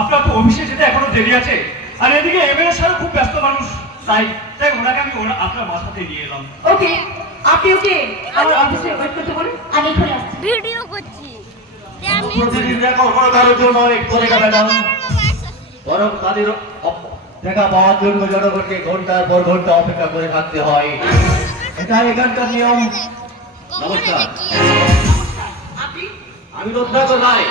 আপনার তো অফিসে যেতে এখনো দেরি আছে, আর এদিকে এমএলএ সাহেব খুব ব্যস্ত মানুষ, তাই ওনাকে আমি আপনার বাসাতে নিয়ে এলাম। ওকে, আপনি ওকে আমার অফিসে ওয়েট করতে বলুন, আমি এখানে আসছি। ভিডিও করছি প্রতিদিন দেখা কোনো কারোর জন্য অনেক করে যাবে না, বরং তাদের দেখা পাওয়ার জন্য জনগণকে ঘন্টার পর ঘন্টা অপেক্ষা করে থাকতে হয়। এটা এখানকার নিয়ম। নমস্কার, আপনি আমি রত্নাকর রায়।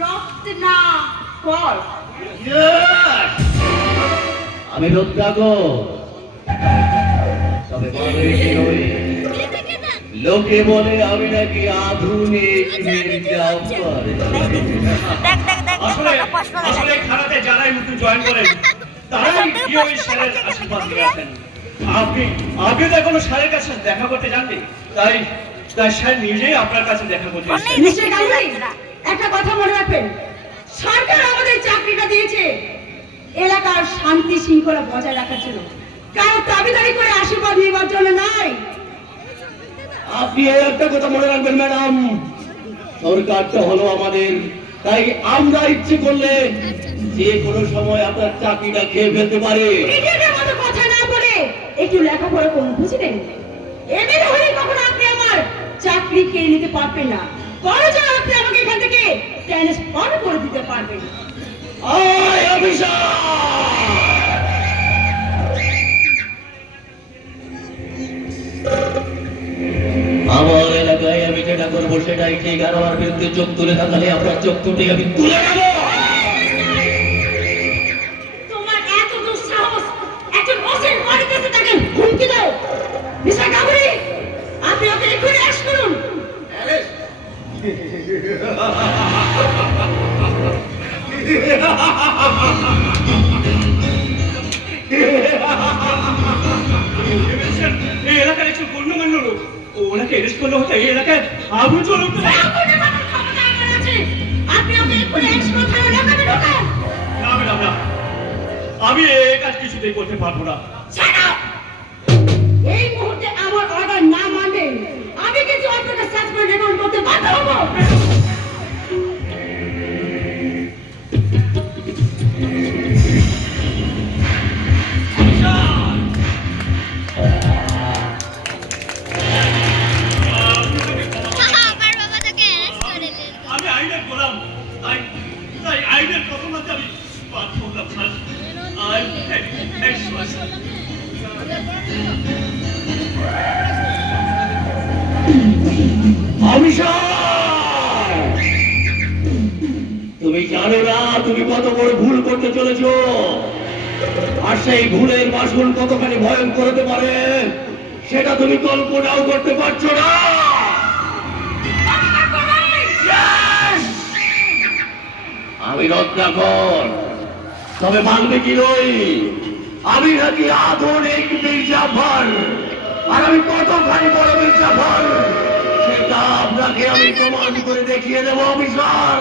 রত্নাকর? আমি রত্নাকর, তবে লোকে বলে আমি নাকি আধুনিক মির্জাফর। আসলে খানাতে যারাই নতুন জয়েন করেন তারাই বিওই স্যারের আশীর্বাদ নিয়ে আসেন। আপনি তো এখনো স্যারের কাছে দেখা করতে যাননি, তাই স্যার নিজেই আপনার কাছে দেখা করতে এসেছেন। মিস্টার গাঙ্গুলি, একটা কথা মনে রাখবেন, সরকার আমাদের চাকরিটা দিয়েছে এলাকার শান্তি শৃঙ্খলা বজায় রাখার জন্য, কারো দাবিদারি করে আশীর্বাদ নেবার জন্য নয়। আপনি একটা কথা মনে রাখবেন ম্যাডাম, সরকারটা হলো আমাদের, তাই আমরা ইচ্ছে করলে যে কোনো সময় আপনার চাকরিটা খেয়ে ফেলতে পারে। ইডিয়টের মতো কথা না বলে একটু লেখাপড়া করুন, বুঝলেন? এমএলএ হলে কখনো আপনি আমার চাকরি খেয়ে নিতে পারবেন না, বরঞ্চ আপনি আমাকে এখান থেকে ট্রান্সফার করে দিতে পারবেন। আয় অফিসার! আমার এলাকায় আমি যেটা করবো সেটাই ঠিক, আর আমার বিরুদ্ধে চোখ তুলে থাকলে আপনার চোখ তুলে আমি তুলে নেবো। তোমার এত দুঃসাহস, একজন বসের বাড়িতে এসে তাকে হুমকি দাও? মিস্টার গাঙ্গুলি, আপনি ওকে এক্ষুনি অ্যারেস্ট করুন। এই এলাকার একজন গণ্যমান্য লোক, ওনাকে অ্যারেস্ট করলে হতো এই এলাকায় আগুন জ্বলে উঠতো। আগুনে মারার ক্ষমতা আমার আছে, আপনি ওকে এক্ষুনি অ্যারেস্ট করে থানায় ঢোকাতে ঢোকান। না ম্যাডাম, না, আমি এই কাজ কিছুতেই করতে পারবো না। Shut up! এই মুহূর্তে আমার অর্ডার না মানবেন, আমি কিন্তু আপনাকে সাসপেন্ড রেকর্ড করতে বাধ্য হব। আমার বাবা তোকে অ্যারেস্ট করে দিল আমি আইনের গোলাম, তাই আইনের কথা মানতে আমি বাধ্য হলাম স্যার। তুমি জানো না তুমি কত বড় ভুল করতে চলেছ, আর সেই ভুলের মাসুল কতখানি ভয়ঙ্কর হতে পারে সেটা তুমি কল্পনাও করতে পারছো না। আমি রত্নাকর, তবে মানবে কি নই, আমি নাকি আধুনিক মির্জাফর, আর আমি কতখানি বড় মির্জাফর সেটা আপনাকে আমি প্রমাণ করে দেখিয়ে দেবো অফিসার।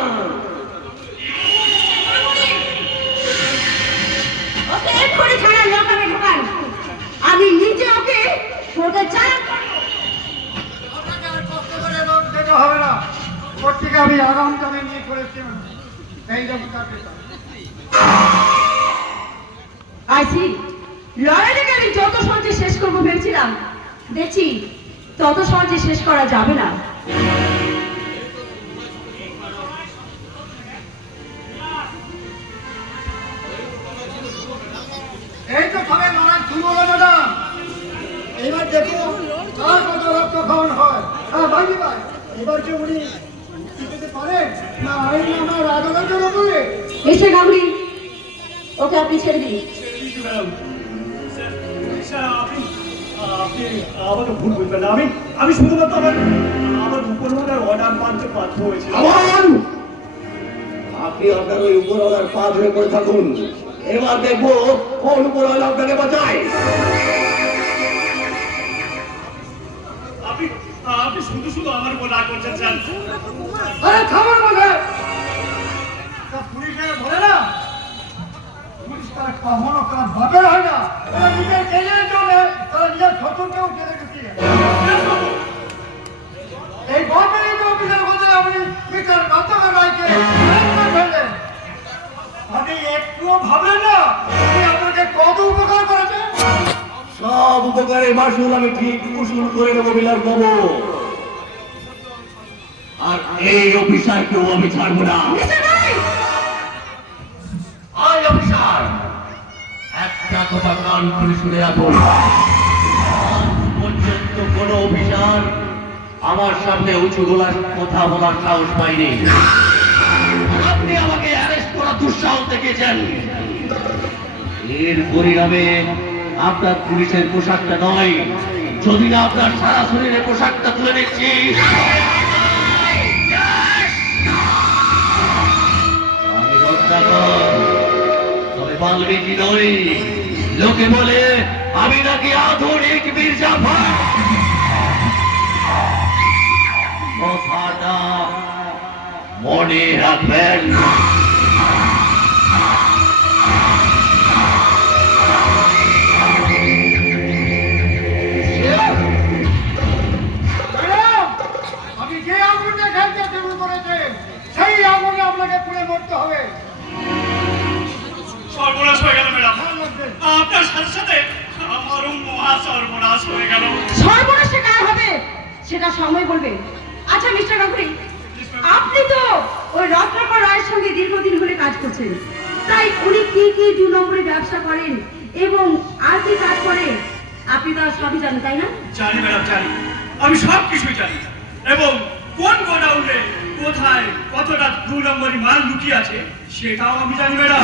ওকে এক্ষুনি থানায় ঢোকাতে ঢোকান, আমি নিজে ওকে কোর্টে চালান করব। যেতে হবে না, পত্রিকা আমি আগাম জামিন নিয়ে করেছি, এই জমি কাটে। আইসি লড়াইটাকে আমি যত সহজে শেষ করবো ভেবেছিলাম, দেখছি তত সহজে শেষ করা যাবে না। এই তো সবে লড়াই শুরু হলো ম্যাডাম, এবার দেখো কার কত রক্ত খাওয়ানো হয়। হ্যাঁ ভাই ভাই, এবার কি উনি জিততে পারেন না আইন আমার আদালতের উপরে? মিস্টার গাঙ্গুলি, ওকে আপনি ছেড়ে দিন। আপনি আমাকে ভুল বুঝবেন না, আমি শুধুমাত্র আমার উপরওয়ালার অর্ডার মানতে বাধ্য হয়েছে। আপনি আপনার ওই উপরওয়ালার পা ধরে পড়ে থাকুন, এবার দেখবো কোন উপরওয়ালা আপনাকে বাঁচায়। আপনি শুধু শুধু আমার উপর রাগ করছেন স্যার। আরে খাবার বলে পুলিশে বলে না, পুলিশ তার কখনো কাজ বাপের হয় না, তারা নিজের কেজের জন্য তারা নিজের শত্রুকেও কেড়ে গেছে। এই গভর্নমেন্ট অফিসের মধ্যে আপনি মিস্টার রত্নাকর রায়কে arrest করে ফেললেন। উপকারের মাসুল আমি ঠিক উসুল করে নেবো বিলার পাবো। আর এই অফিসারকেও আমি ছাড়বো না। মিস্টার ভাই, আয় অফিসার, একটা কথা কান করে শুনে রাখুন, আজ পর্যন্ত কোনো অফিসার আমার সামনে উঁচু গলার কথা বলার সাহস পাইনি। আপনি আমাকে অ্যারেস্ট করার দুঃসাহস দেখিয়েছেন। এর পরিণামে আপনার পুলিশের পোশাকটা নয়, যদি না আপনার সারা শরীরের পোশাকটা তুলে নিচ্ছি। আমি রত্নাকর, তবে বাল্মীকি নই। লোকে বলে আমি নাকি আধুনিক মির্জাফর। কথাটা মনে রাখবেন। ম্যাডাম, আপনি যে আগুনে খেলতে শুরু করেছেন সেই আগুনে আপনাকে পুড়ে মরতে হবে। সর্বনাশ হয়ে গেল ম্যাডাম, হ্যাঁ, লাগবে। আপনার সাথে সাথে আমারও মহা সর্বনাশ হয়ে গেল। সর্বনাশে কার হবে সেটা সময় বলবে। আচ্ছা মিস্টার গাঙ্গুলি, আপনি তো ওই রত্নাকর রায়ের সঙ্গে দীর্ঘদিন ধরে কাজ করছেন, তাই উনি কি কি 2 নম্বরে ব্যবসা করেন এবং আর কি কাজ করেন আপনি তো সবই জানেন, তাই না? জানি ম্যাডাম, জানি, আমি সব কিছুই জানি, এবং কোন গোডাউনে কোথায় কতটা 2 নম্বরই মাল লুকিয়ে আছে সেটাও আমি জানি ম্যাডাম।